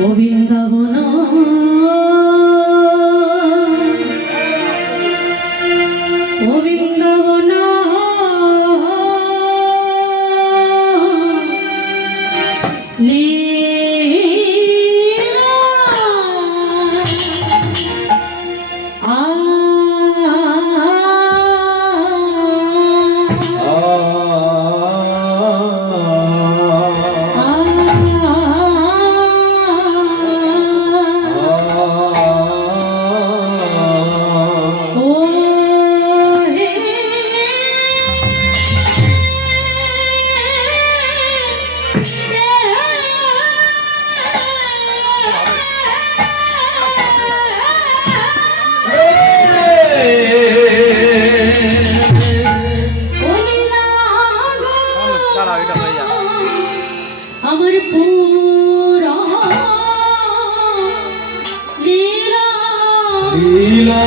ও বৃন্দাবন ও বৃন্দাবন লীলা আমার পুরা লীলা লীলা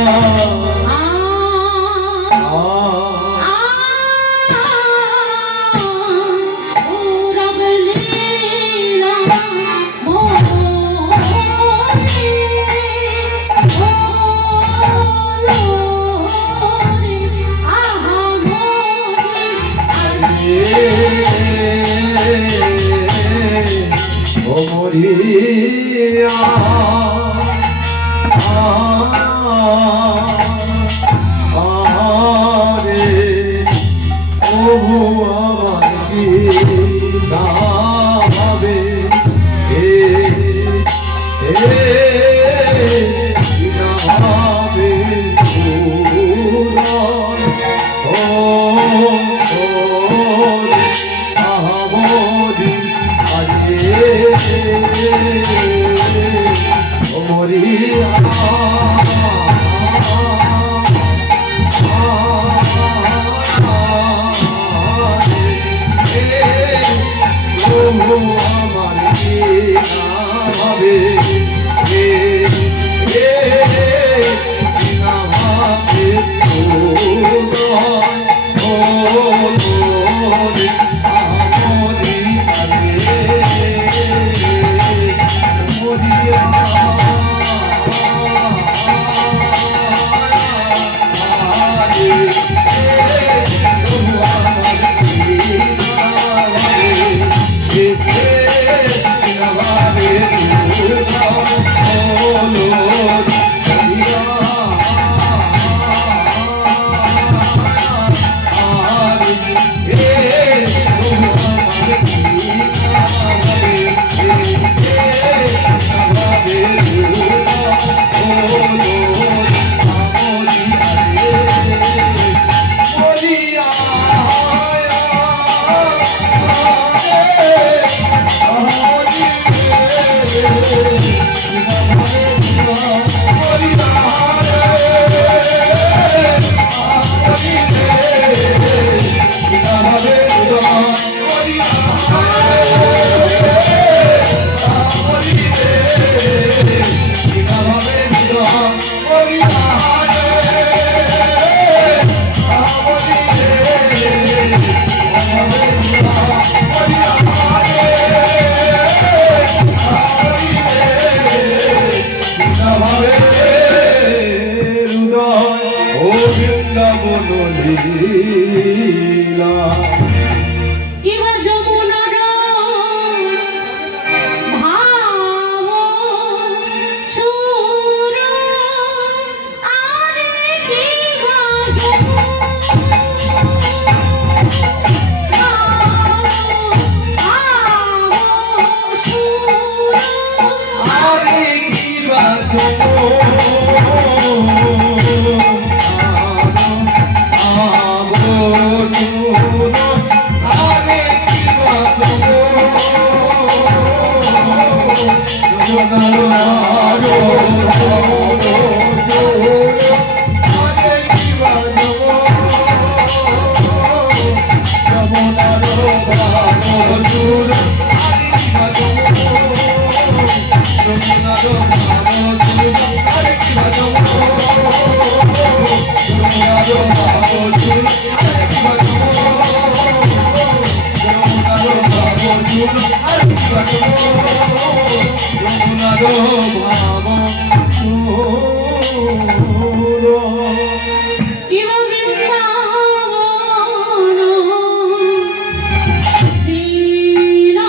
ভাব সুর ইব বৃন্দাবন লীলা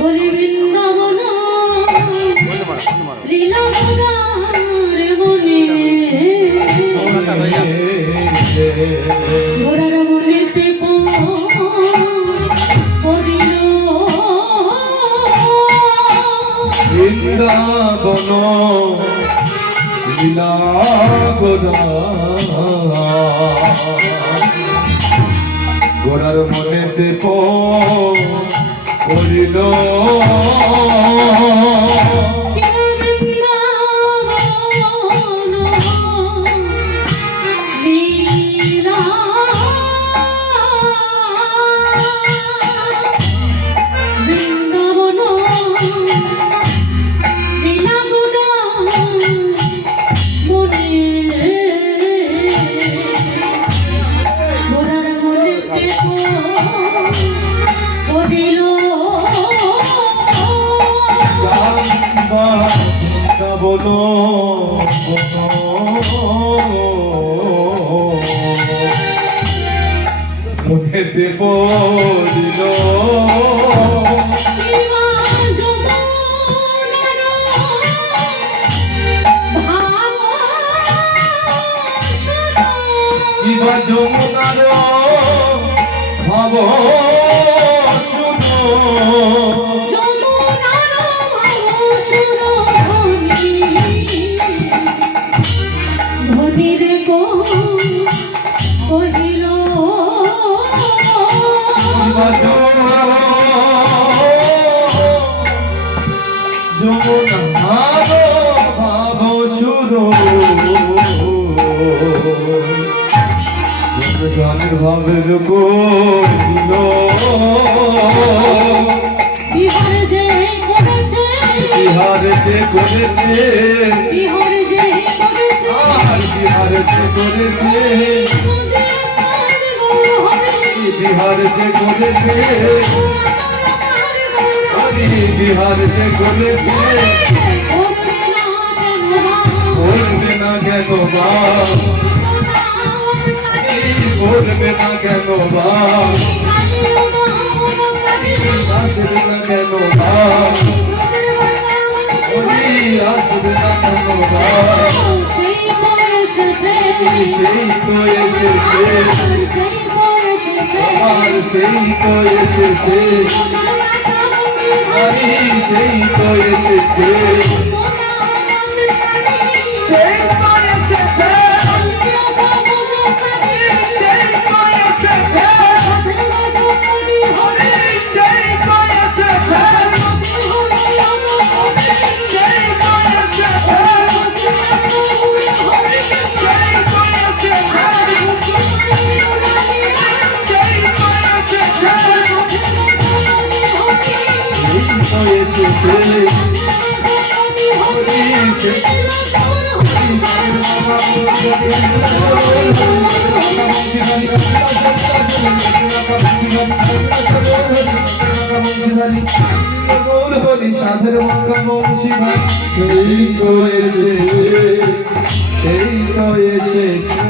বলি বৃন্দাবন লীলা গোরার মনে গোরার মনেতে পড়িল বৃন্দাবন লীলা গোরার মনেতে পড়িল বলো মনেতে পড়িল কিবা যমুনার ভাব শুনো ধনির কহিল যমুনার ভাব শুনো গানের ভাবের কহিল বিহার যে করেছে বিহার যে করেছে বিহার যে করেছে আর বিহার যে করেছে বিহার যে করেছে বিহার যে করেছে বলবে না কেন বা বলবে না কেন বা আসবে না কেন বা আসবে না কেন বা সেই তো এসেছে আমার সেই তো এসেছে সেই তো এসেছে সেই তো এসেছে সাধের মাথা বংশী ভাই সেই তো এসেছে সেই তো এসেছে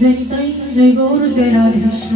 জয় নিতাই জয় গৌর জয় রাধে কৃষ্ণ।